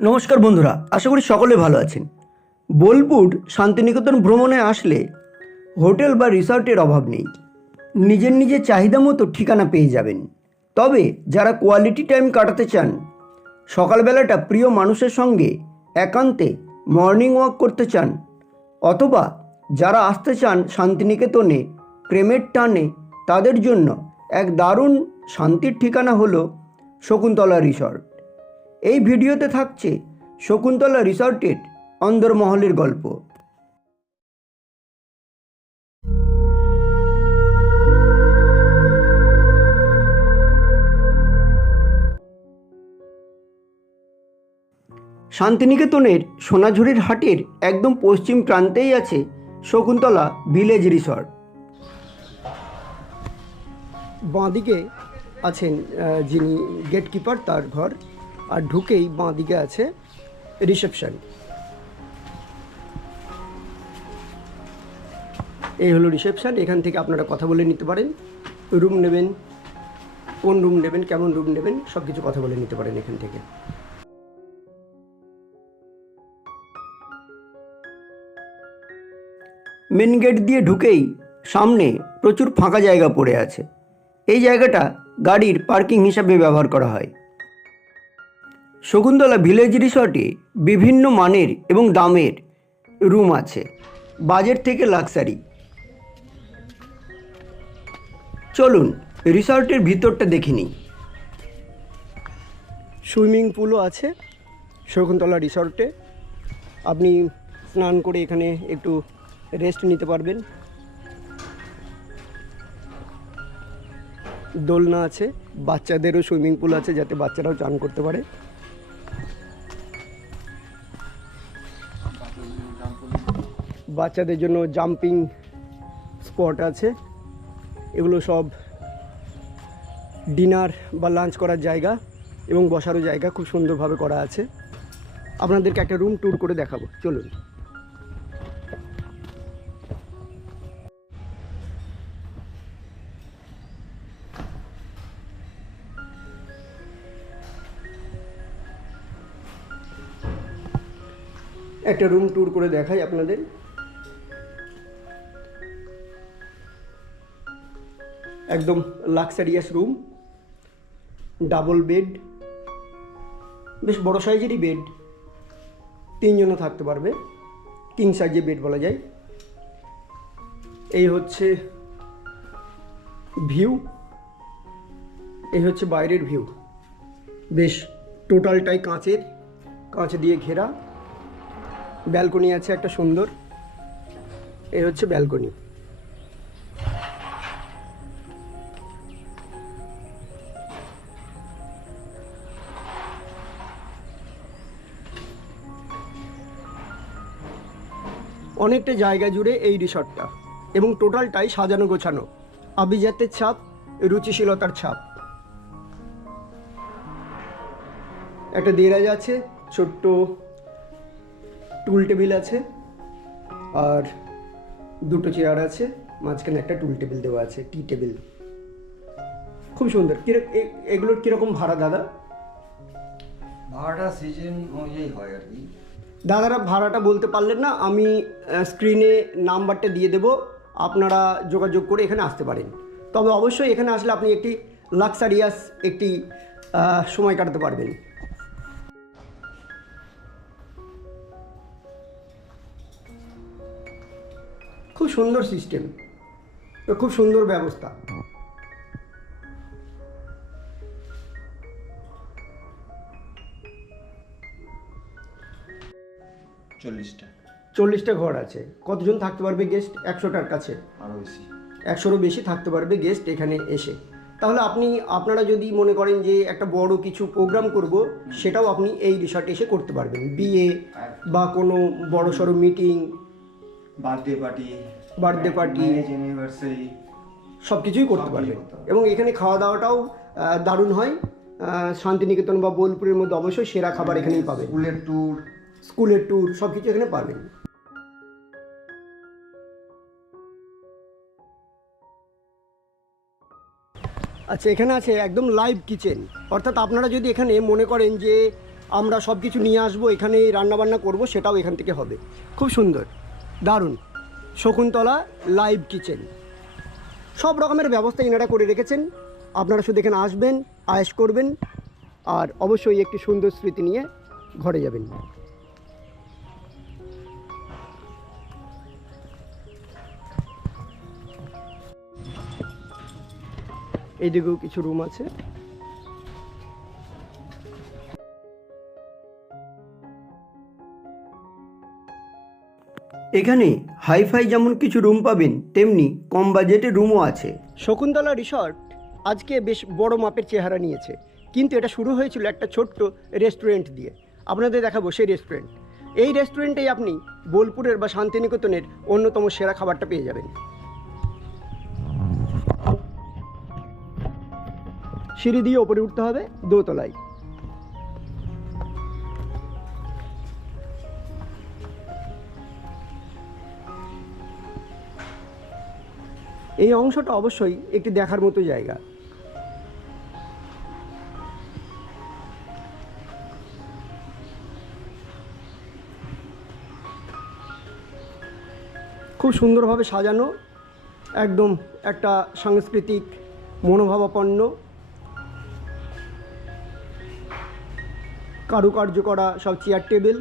নমস্কার বন্ধুরা, আশা করি সকলে ভালো আছেন। বোলপুর শান্তিনিকেতন ভ্রমণে আসলে হোটেল বা রিসর্টের অভাব নেই। নিজের নিজের চাহিদা মতো ঠিকানা পেয়ে যাবেন। তবে যারা কোয়ালিটি টাইম কাটাতে চান, সকালবেলাটা প্রিয় মানুষের সঙ্গে একান্তে মর্নিং ওয়াক করতে চান, অথবা যারা আসতে চান শান্তিনিকেতনে প্রেমের টানে, তাদের জন্য এক দারুণ শান্তির ঠিকানা হলো শকুন্তলা রিসর্ট। এই ভিডিওতে থাকছে শকুন্তলা রিসর্টেড অন্দরমহলের গল্প। শান্তিনিকেতনের সোনাঝুরির হাটের একদম পশ্চিম প্রান্তেই আছে শকুন্তলা ভিলেজ রিসর্ট। বাঁদিকে আছেন যিনি গেটকিপার তার ঘর। আর ঢুকেই বাঁ দিকে আছে রিসেপশন। এই হলো রিসেপশন, এখান থেকে আপনারা কথা বলে নিতে পারেন। রুম নেবেন, কোন রুম নেবেন, কেমন রুম নেবেন সব কিছু কথা বলে নিতে পারেন এখান থেকে। মেন গেট দিয়ে ঢুকেই সামনে প্রচুর ফাঁকা জায়গা পড়ে আছে। এই জায়গাটা গাড়ির পার্কিং হিসাবে ব্যবহার করা হয়। শকুন্তলা ভিলেজ রিসর্টে বিভিন্ন মানের এবং দামের রুম আছে। বাজেট থেকে লাক্সারি। চলুন, রিসর্টের ভিতরটা দেখে নিই। সুইমিং পুলও আছে শকুন্তলা রিসর্টে। আপনি স্নান করে এখানে একটু রেস্ট নিতে পারবেন। দোলনা আছে, বাচ্চাদেরও সুইমিং পুল আছে যাতে বাচ্চারাও চান করতে পারে। বাচ্চাদের জন্য জাম্পিং স্পট আছে। এগুলো সব ডিনার বা লাঞ্চ করার জায়গা এবং বসারও জায়গা খুব সুন্দরভাবে করা আছে। আপনাদেরকে একটা রুম ট্যুর করে দেখাবো, চলুন। একটা রুম ট্যুর করে দেখাই আপনাদের। একদম লাক্সারিয়াস রুম ডাবল বেড বেশ বড় সাইজেরই বেড তিনজনও থাকতে পারবে কিং সাইজের বেড বলা যায়। এই হচ্ছে ভিউ এই হচ্ছে বাইরের ভিউ বেশ টোটালটাই কাঁচের, কাঁচ দিয়ে ঘেরা। ব্যালকনি আছে একটা সুন্দর, এই হচ্ছে ব্যালকনি। অনেকটা জায়গা জুড়ে এই রিসর্টটা এবং টোটালটাই সাজানো গোছানো। আভিজাত্যের ছাপ, রুচিশীলতার ছাপ। একটা দেরাজ আছে, ছোট্ট টুল টেবিল আছে আর দুটো চেয়ার আছে, মাঝখানে একটা টুল টেবিল দেওয়া আছে, টি টেবিল। খুব সুন্দর। এগুলোর কীরকম ভাড়া দাদা? ভাড়াটা সিজন অনুযায়ী হয় আর কি। দাদারা ভাড়াটা বলতে পারলেন না, আমি স্ক্রিনে নাম্বারটা দিয়ে দেব, আপনারা যোগাযোগ করে এখানে আসতে পারেন। তবে অবশ্যই এখানে আসলে আপনি একটি লাক্সারিয়াস একটি সময় কাটাতে পারবেন। খুব সুন্দর সিস্টেম খুব সুন্দর ব্যবস্থা। চল্লিশটা। চল্লিশটা ঘর আছে। কতজন থাকতে পারবে গেস্ট একশোটার কাছে। আরও বেশি। একশোরও বেশি থাকতে পারবে গেস্ট এখানে এসে। তাহলে আপনি আপনারা যদি মনে করেন যে একটা বড় কিছু প্রোগ্রাম করব সেটাও আপনি এই রিসর্টে এসে করতে পারবেন। বিয়ে বা কোনো বড় সড়ো meeting birthday party. Marriage anniversary সব কিছুই করতে পারবেন। এবং এখানে খাওয়া দাওয়াটাও দারুণ হয়। শান্তিনিকেতন বা বোলপুরের মধ্যে অবশ্যই সেরা খাবার এখানেই পাবেন। স্কুলের ট্যুর স্কুলের ট্যুর সব কিছু এখানে পাবেন আচ্ছা এখানে আছে একদম লাইভ কিচেন অর্থাৎ আপনারা যদি এখানে মনে করেন যে আমরা সব কিছু নিয়ে আসব, এখানে রান্নাবান্না করব, সেটাও এখান থেকে হবে। খুব সুন্দর। দারুণ। শকুন্তলা লাইভ কিচেন সব রকমের ব্যবস্থা এনারা করে রেখেছেন। আপনারা শুধু এখানে আসবেন আয়েস করবেন, আর অবশ্যই একটি সুন্দর স্মৃতি নিয়ে ঘরে যাবেন। এইদিকেও কিছু রুম আছে। এখানে হাইফাই যেমন কিছু রুম পাবেন তেমনি কম বাজেটের রুমও আছে। শকুন্তলা রিসর্ট আজকে বেশ বড় মাপের চেহারা নিয়েছে। কিন্তু এটা শুরু হয়েছিল একটা ছোট্ট রেস্টুরেন্ট দিয়ে। আপনাদের দেখাবো সেই রেস্টুরেন্ট এই রেস্টুরেন্টেই আপনি বোলপুরের বা শান্তিনিকেতনের অন্যতম সেরা খাবারটা পেয়ে যাবেন। সিঁড়ি দিয়ে ওপরে উঠতে হবে, দোতলায়। এই অংশটা অবশ্যই একটি দেখার মতো জায়গা। খুব সুন্দরভাবে সাজানো, একদম একটা সাংস্কৃতিক মনোভাবাপন্ন কারুকার্য করা, সব চেয়ার টেবিল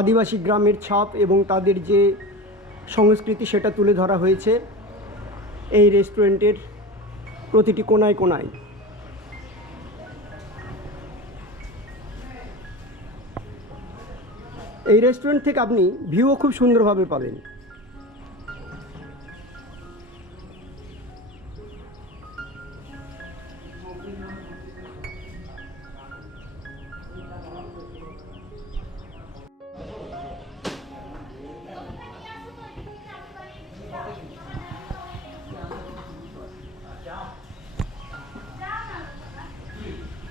আদিবাসী গ্রামের ছাপ এবং তাদের যে সংস্কৃতি, সেটা তুলে ধরা হয়েছে এই রেস্টুরেন্টের প্রতিটি কোনায় কোনায়। এই রেস্টুরেন্ট থেকে আপনি ভিউও খুব সুন্দরভাবে পাবেন।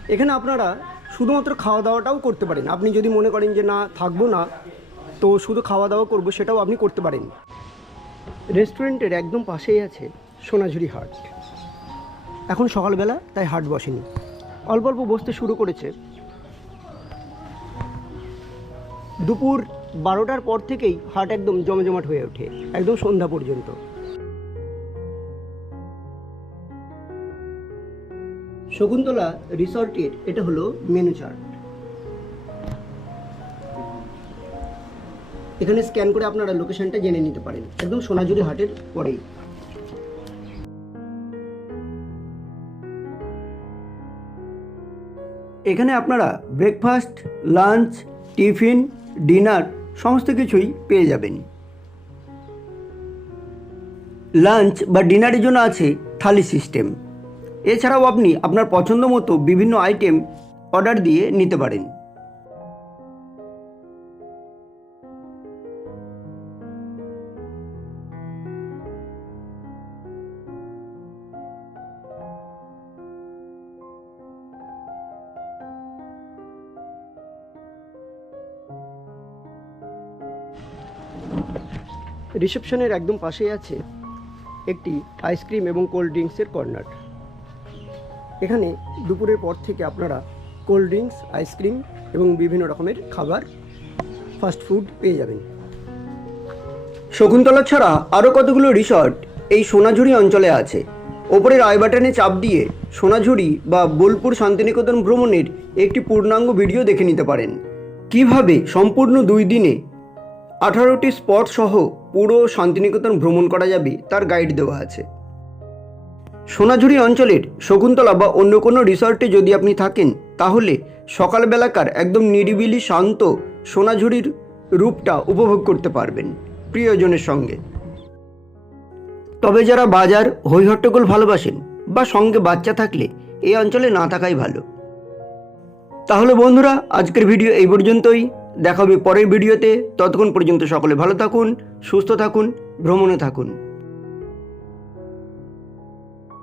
এখানে আপনারা শুধুমাত্র খাওয়া দাওয়াটাও করতে পারেন। আপনি যদি মনে করেন যে না, থাকব না, তো শুধু খাওয়া দাওয়া করব, সেটাও আপনি করতে পারেন। রেস্টুরেন্টের একদম পাশেই আছে সোনাঝুরি হাট। এখন সকালবেলা, তাই হাট বসেনি। অল্প অল্প বসতে শুরু করেছে। দুপুর বারোটার পর থেকেই হাট একদম জমজমাট হয়ে ওঠে। একদম সন্ধ্যা পর্যন্ত। শকুন্তলা রিসর্টের, এটা হলো মেনু চার্ট এখানে স্ক্যান করে আপনারা লোকেশনটা জেনে নিতে পারেন। একদম সোনাঝুরি হাটের পরেই। এখানে আপনারা ব্রেকফাস্ট লাঞ্চ টিফিন ডিনার সমস্ত কিছুই পেয়ে যাবেন। লাঞ্চ বা ডিনারের জন্য আছে থালি সিস্টেম এছাড়াও আপনি আপনার পছন্দ মতো বিভিন্ন আইটেম অর্ডার দিয়ে নিতে পারেন। রিসেপশনের একদম পাশেই আছে একটি আইসক্রিম এবং কোল্ড ড্রিঙ্কসের কর্নার এখানে দুপুরের পর থেকে আপনারা কোল্ড ড্রিঙ্কস আইসক্রিম এবং বিভিন্ন রকমের খাবার ফাস্ট ফুড পেয়ে যাবেন। শকুন্তলা ছাড়া আরও কতগুলো রিসর্ট এই সোনাঝুরি অঞ্চলে আছে? ওপরের আই বাটনে চাপ দিয়ে সোনাঝুরি বা বোলপুর শান্তিনিকেতন ভ্রমণের একটি পূর্ণাঙ্গ ভিডিও দেখে নিতে পারেন। কীভাবে সম্পূর্ণ দুই দিনে আঠারোটি স্পট সহ পুরো শান্তিনিকেতন ভ্রমণ করা যাবে, তার গাইড দেওয়া আছে। সোনাঝুরি অঞ্চলের শকুন্তলা বা অন্য কোনো রিসর্টে যদি আপনি থাকেন, তাহলে সকালবেলাকার একদম নিরিবিলি, শান্ত সোনাঝুরির রূপটা উপভোগ করতে পারবেন প্রিয়জনের সঙ্গে। তবে যারা বাজার, হৈহট্টগোল ভালোবাসেন বা সঙ্গে বাচ্চা থাকলে এই অঞ্চলে না থাকাই ভালো। তাহলে বন্ধুরা, আজকের ভিডিও এই পর্যন্তই। দেখা হবে পরের ভিডিওতে। ততক্ষণ পর্যন্ত সকলে ভালো থাকুন, সুস্থ থাকুন, ভ্রমণে থাকুন।